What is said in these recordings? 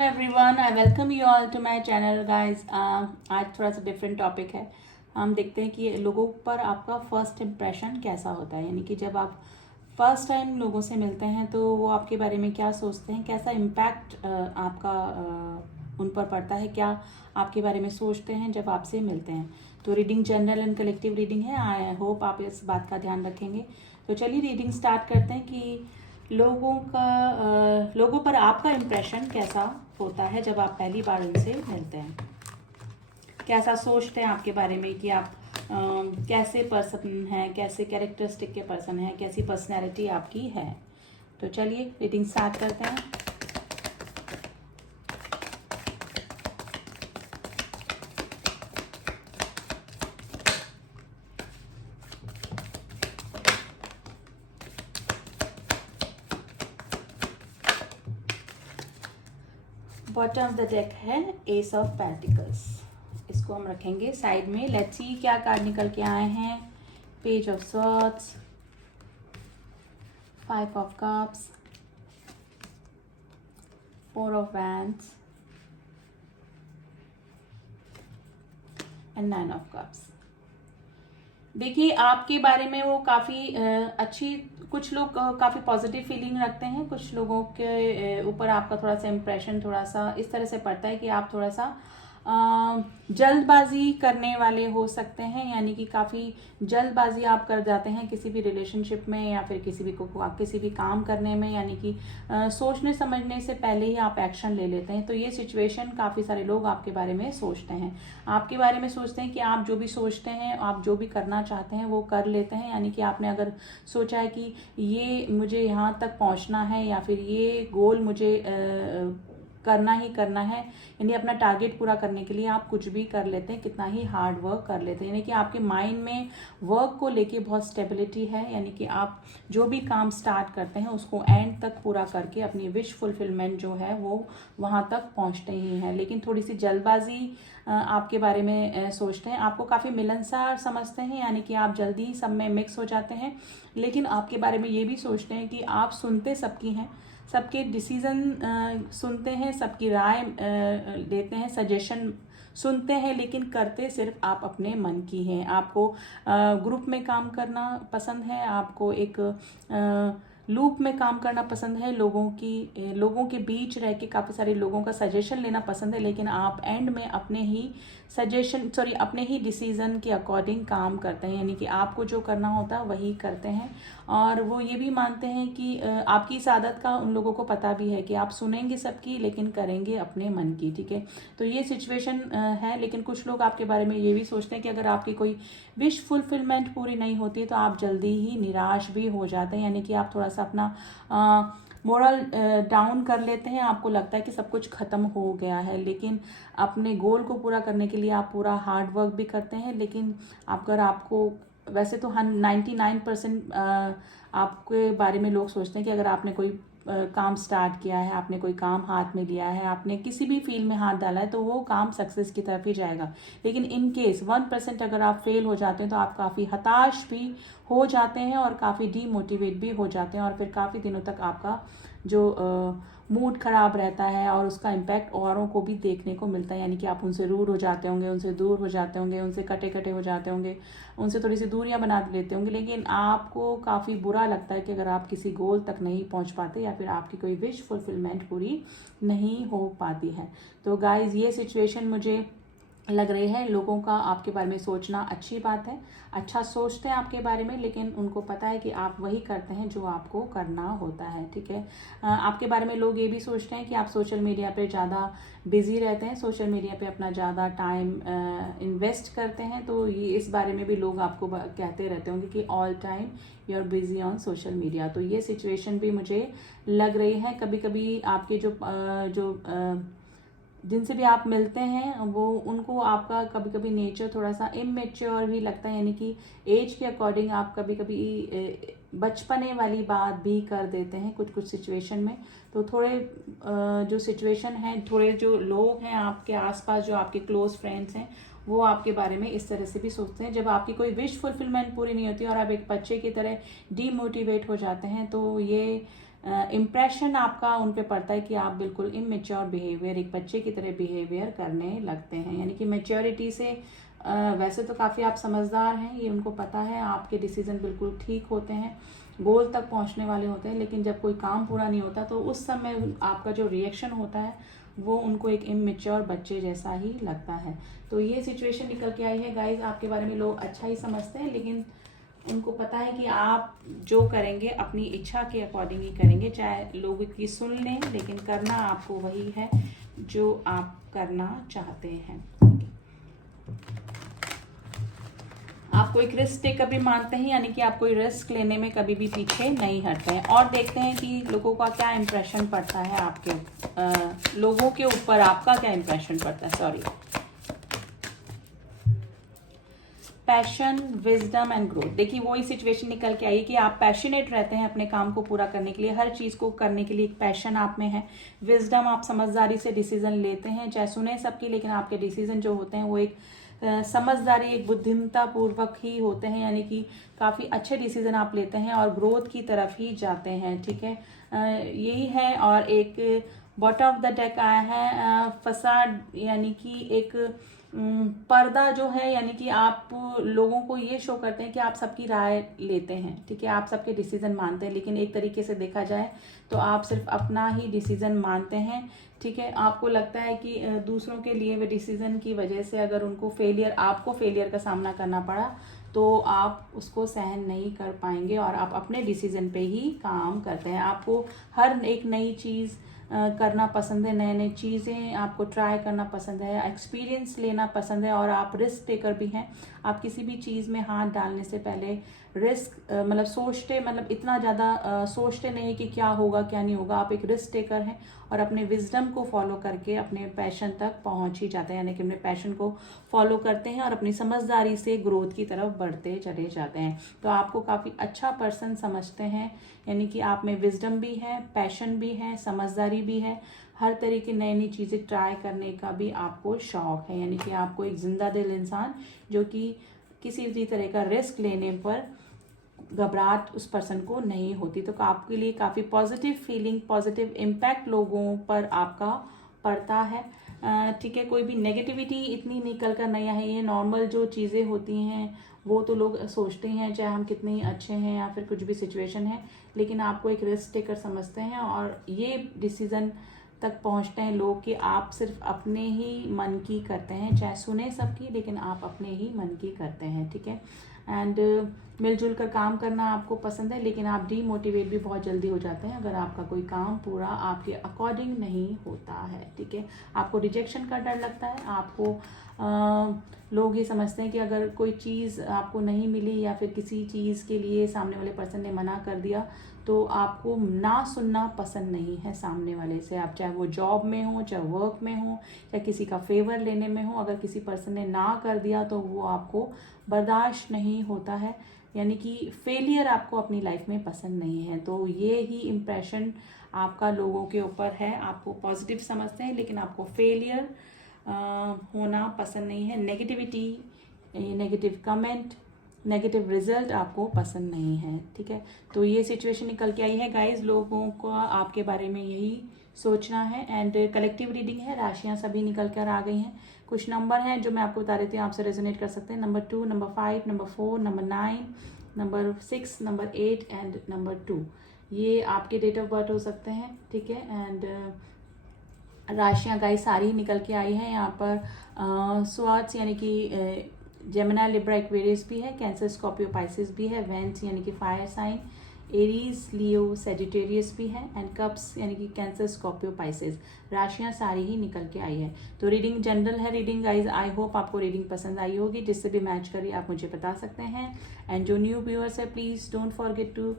Everyone, I welcome you all to my channel guys. आज थोड़ा सा डिफरेंट टॉपिक है। हम देखते हैं कि लोगों पर आपका फर्स्ट इम्प्रेशन कैसा होता है, यानी कि जब आप फर्स्ट टाइम लोगों से मिलते हैं तो वो आपके बारे में क्या सोचते हैं, कैसा इम्पैक्ट आपका उन पर पड़ता है, क्या आपके बारे में सोचते हैं जब आपसे मिलते हैं। तो reading general and collective reading है। आई होप आप इस बात का ध्यान रखेंगे। तो चलिए रीडिंग स्टार्ट करते हैं कि लोगों पर आपका इम्प्रेशन कैसा होता है जब आप पहली बार उनसे मिलते हैं। कैसा सोचते हैं आपके बारे में कि आप कैसे पर्सन हैं, कैसे कैरेक्टरिस्टिक के पर्सन हैं, कैसी पर्सनैलिटी आपकी है। तो चलिए रीडिंग स्टार्ट करते हैं। बॉटम ऑफ द डेक है एस ऑफ पेंटिकल्स। इसको हम रखेंगे साइड में। लेट्स सी क्या कार्ड निकल के आए हैं। Page of swords, 5 of cups, 4 of wands and 9 of cups. देखिए आपके बारे में वो काफ़ी अच्छी, कुछ लोग काफ़ी पॉजिटिव फीलिंग रखते हैं, कुछ लोगों के ऊपर आपका थोड़ा सा इम्प्रेशन थोड़ा सा इस तरह से पड़ता है कि आप थोड़ा सा जल्दबाजी करने वाले हो सकते हैं, यानी कि काफ़ी जल्दबाजी आप कर जाते हैं किसी भी रिलेशनशिप में या फिर किसी भी काम करने में, यानी कि सोचने समझने से पहले ही आप एक्शन ले लेते हैं। तो ये सिचुएशन काफ़ी सारे लोग आपके बारे में सोचते हैं, आपके बारे में सोचते हैं कि आप जो भी सोचते हैं, आप जो भी करना चाहते हैं वो कर लेते हैं। यानी कि आपने अगर सोचा है कि ये मुझे यहाँ तक पहुँचना है या फिर ये गोल मुझे करना ही करना है, यानी अपना टारगेट पूरा करने के लिए आप कुछ भी कर लेते हैं, कितना ही हार्ड वर्क कर लेते हैं। यानी कि आपके माइंड में वर्क को लेके बहुत स्टेबिलिटी है, यानी कि आप जो भी काम स्टार्ट करते हैं उसको एंड तक पूरा करके अपनी विश फुलफिलमेंट जो है वो वहाँ तक पहुँचते ही हैं। लेकिन थोड़ी सी जल्दबाजी आपके बारे में सोचते हैं, आपको काफ़ी मिलनसार समझते हैं, यानी कि आप जल्दी ही सब में मिक्स हो जाते हैं। लेकिन आपके बारे में ये भी सोचते हैं कि आप सुनते सबकी हैं, सबके डिसीज़न सुनते हैं, सबकी राय देते हैं, सजेशन सुनते हैं, लेकिन करते सिर्फ आप अपने मन की हैं। आपको ग्रुप में काम करना पसंद है, आपको एक लूप में काम करना पसंद है, लोगों के बीच रह के काफ़ी सारे लोगों का सजेशन लेना पसंद है, लेकिन आप एंड में अपने ही डिसीज़न के अकॉर्डिंग काम करते हैं, यानी कि आपको जो करना होता है वही करते हैं। और वो ये भी मानते हैं कि आपकी इस आदत का उन लोगों को पता भी है कि आप सुनेंगे सबकी लेकिन करेंगे अपने मन की। ठीक है, तो ये सिचुएशन है। लेकिन कुछ लोग आपके बारे में ये भी सोचते हैं कि अगर आपकी कोई विश फुलफिलमेंट पूरी नहीं होती है तो आप जल्दी ही निराश भी हो जाते हैं, यानी कि आप थोड़ा सा अपना मोरल डाउन कर लेते हैं। आपको लगता है कि सब कुछ ख़त्म हो गया है, लेकिन अपने गोल को पूरा करने के लिए आप पूरा हार्ड वर्क भी करते हैं। लेकिन अगर आपको वैसे तो 99% आपके बारे में लोग सोचते हैं कि अगर आपने कोई काम स्टार्ट किया है, आपने कोई काम हाथ में लिया है, आपने किसी भी फील्ड में हाथ डाला है तो वो काम सक्सेस की तरफ ही जाएगा। लेकिन इन केस 1% अगर आप फेल हो जाते हैं तो आप काफ़ी हताश भी हो जाते हैं और काफ़ी डीमोटिवेट भी हो जाते हैं, और फिर काफ़ी दिनों तक आपका जो मूड ख़राब रहता है और उसका इम्पैक्ट औरों को भी देखने को मिलता है। यानी कि आप उनसे रूड हो जाते होंगे, उनसे दूर हो जाते होंगे, उनसे कटे हो जाते होंगे, उनसे थोड़ी सी दूरियां बना लेते होंगे, लेकिन आपको काफ़ी बुरा लगता है कि अगर आप किसी गोल तक नहीं पहुंच पाते या फिर आपकी कोई विश फुलफिलमेंट पूरी नहीं हो पाती है। तो गाइज ये सिचुएशन मुझे लग रही है लोगों का आपके बारे में सोचना अच्छी बात है, अच्छा सोचते हैं आपके बारे में, लेकिन उनको पता है कि आप वही करते हैं जो आपको करना होता है। ठीक है, आपके बारे में लोग ये भी सोचते हैं कि आप सोशल मीडिया पे ज़्यादा बिजी रहते हैं, सोशल मीडिया पे अपना ज़्यादा टाइम इन्वेस्ट करते हैं। तो ये इस बारे में भी लोग आपको कहते रहते होंगे कि all time you are busy on social media. तो ये सिचुएशन भी मुझे लग रही है। कभी कभी आपके जो जिनसे भी आप मिलते हैं वो उनको आपका कभी कभी नेचर थोड़ा सा इमेच्योर भी लगता है, यानी कि एज के अकॉर्डिंग आप कभी कभी बचपने वाली बात भी कर देते हैं कुछ सिचुएशन में। तो थोड़े जो सिचुएशन है, थोड़े जो लोग हैं आपके आसपास, जो आपके क्लोज फ्रेंड्स हैं, वो आपके बारे में इस तरह से भी सोचते हैं। जब आपकी कोई विश फुलफिलमेंट पूरी नहीं होती और आप एक बच्चे की तरह डीमोटिवेट हो जाते हैं तो ये इम्प्रेशन आपका उन पे पड़ता है कि आप बिल्कुल इमेच्योर बिहेवियर, एक बच्चे की तरह बिहेवियर करने लगते हैं। यानी कि मैच्योरिटी से वैसे तो काफ़ी आप समझदार हैं, ये उनको पता है, आपके डिसीजन बिल्कुल ठीक होते हैं, गोल तक पहुंचने वाले होते हैं, लेकिन जब कोई काम पूरा नहीं होता तो उस समय आपका जो रिएक्शन होता है वो उनको एक इमेच्योर बच्चे जैसा ही लगता है। तो ये सिचुएशन निकल के आई है गाइज। आपके बारे में लोग अच्छा ही समझते हैं, लेकिन उनको पता है कि आप जो करेंगे अपनी इच्छा के अकॉर्डिंग ही करेंगे, चाहे लोगों की सुन लें, लेकिन करना आपको वही है जो आप करना चाहते हैं। आप कोई रिस्क टेकर भी मानते हैं, यानी कि आप कोई रिस्क लेने में कभी भी पीछे नहीं हटते हैं। और देखते हैं कि लोगों का क्या इंप्रेशन पड़ता है आपके लोगों के ऊपर, आपका क्या इंप्रेशन पड़ता है। Sorry, passion, wisdom and growth. देखिए वही सिचुएशन निकल के आई कि आप पैशनेट रहते हैं अपने काम को पूरा करने के लिए, हर चीज को करने के लिए एक पैशन आप में है। विजडम, आप समझदारी से डिसीजन लेते हैं, चाहे सुने सबकी, लेकिन आपके डिसीजन जो होते हैं वो एक समझदारी, एक बुद्धिमता पूर्वक ही होते हैं, यानी कि काफ़ी अच्छे डिसीजन आप लेते हैं और ग्रोथ की तरफ ही जाते हैं। ठीक है, यही है। और एक बॉटम ऑफ द डेक आया है फसाड, यानी कि एक पर्दा जो है, यानी कि आप लोगों को ये शो करते हैं कि आप सबकी राय लेते हैं। ठीक है, आप सबके डिसीजन मानते हैं, लेकिन एक तरीके से देखा जाए तो आप सिर्फ अपना ही डिसीजन मानते हैं। ठीक है, आपको लगता है कि दूसरों के लिए वे डिसीजन की वजह से अगर उनको आपको फेलियर का सामना करना पड़ा तो आप उसको सहन नहीं कर पाएंगे और आप अपने डिसीजन पे ही काम करते हैं। आपको हर एक नई चीज़ करना पसंद है, नए नए चीज़ें आपको ट्राई करना पसंद है, एक्सपीरियंस लेना पसंद है, और आप रिस्क टेकर भी हैं। आप किसी भी चीज़ में हाथ डालने से पहले रिस्क मतलब इतना ज़्यादा सोचते नहीं कि क्या होगा क्या नहीं होगा। आप एक रिस्क टेकर हैं और अपने विजडम को फॉलो करके अपने पैशन तक पहुंच ही जाते हैं, यानी कि अपने पैशन को फॉलो करते हैं और अपनी समझदारी से ग्रोथ की तरफ बढ़ते चले जाते हैं। तो आपको काफ़ी अच्छा पर्सन समझते हैं, यानी कि आप में विजडम भी है, पैशन भी है, समझदारी भी है, हर तरह की नई नई चीज़ें ट्राई करने का भी आपको शौक है, यानी कि आपको एक जिंदा दिल इंसान जो कि किसी भी तरह का रिस्क लेने पर घबराहट उस पर्सन को नहीं होती। तो आपके लिए काफ़ी पॉजिटिव फीलिंग, पॉजिटिव इम्पैक्ट लोगों पर आपका पड़ता है। ठीक है, कोई भी नेगेटिविटी इतनी निकल कर नहीं है। ये नॉर्मल जो चीज़ें होती हैं वो तो लोग सोचते हैं, चाहे हम कितने ही अच्छे हैं या फिर कुछ भी सिचुएशन है, लेकिन आपको एक रिस्क टेकर समझते हैं और ये डिसीज़न तक पहुंचते हैं लोग कि आप सिर्फ अपने ही मन की करते हैं, चाहे सुने सबकी, लेकिन आप अपने ही मन की करते हैं। ठीक है, एंड मिलजुल कर काम करना आपको पसंद है, लेकिन आप डीमोटिवेट भी बहुत जल्दी हो जाते हैं अगर आपका कोई काम पूरा आपके अकॉर्डिंग नहीं होता है। ठीक है, आपको रिजेक्शन का डर लगता है, आपको लोग ये समझते हैं कि अगर कोई चीज़ आपको नहीं मिली या फिर किसी चीज़ के लिए सामने वाले पर्सन ने मना कर दिया तो आपको ना सुनना पसंद नहीं है सामने वाले से। आप चाहे वो जॉब में हो, चाहे वर्क में हो, चाहे किसी का फेवर लेने में हो, अगर किसी पर्सन ने ना कर दिया तो वो आपको बर्दाश्त नहीं होता है, यानी कि फेलियर आपको अपनी लाइफ में पसंद नहीं है। तो ये ही इम्प्रेशन आपका लोगों के ऊपर है, आपको पॉजिटिव समझते हैं लेकिन आपको फेलियर होना पसंद नहीं है। Negativity, negative comment, negative result आपको पसंद नहीं है। ठीक है, तो ये सिचुएशन निकल के आई है गाइज। लोगों को आपके बारे में यही सोचना है। एंड कलेक्टिव रीडिंग है, राशियां सभी निकल कर आ गई हैं। कुछ नंबर हैं जो मैं आपको बता देती हूँ, आपसे रेजोनेट कर सकते हैं। Number 2, number 5, number 4, number 9, number 6, number 8 and number 2, ये आपके डेट ऑफ बर्थ हो सकते हैं। ठीक है, एंड राशियां गाइस सारी निकल के आई हैं यहाँ पर। स्वार्ट्स यानी कि जेमिनी, लिब्रा, एक्वेरियस भी है, कैंसर, स्कॉर्पियो, पाइसिस भी है, वेंस यानी कि फायर साइन, एरीज, लियो, सेजिटेरियस भी है, एंड कप्स यानी कि कैंसर, स्कॉर्पियो, पाइसिस, राशियां सारी ही निकल के आई है। तो रीडिंग जनरल है रीडिंग गाइज। आई होप आपको रीडिंग पसंद आई होगी, जिससे भी मैच करिए आप मुझे बता सकते हैं। एंड जो न्यू व्यूअर्स है please don't forget to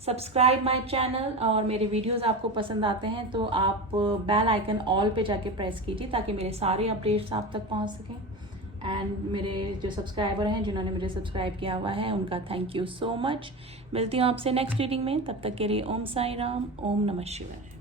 subscribe my channel, और मेरे वीडियोस आपको पसंद आते हैं तो आप बेल आइकन ऑल पे जाके प्रेस कीजिए ताकि मेरे सारे अपडेट्स आप तक पहुंच सकें। एंड मेरे जो सब्सक्राइबर हैं जिन्होंने मुझे सब्सक्राइब किया हुआ है उनका थैंक यू सो मच। मिलती हूँ आपसे नेक्स्ट रीडिंग में, तब तक के लिए ओम साई राम, ओम नमः शिवाय।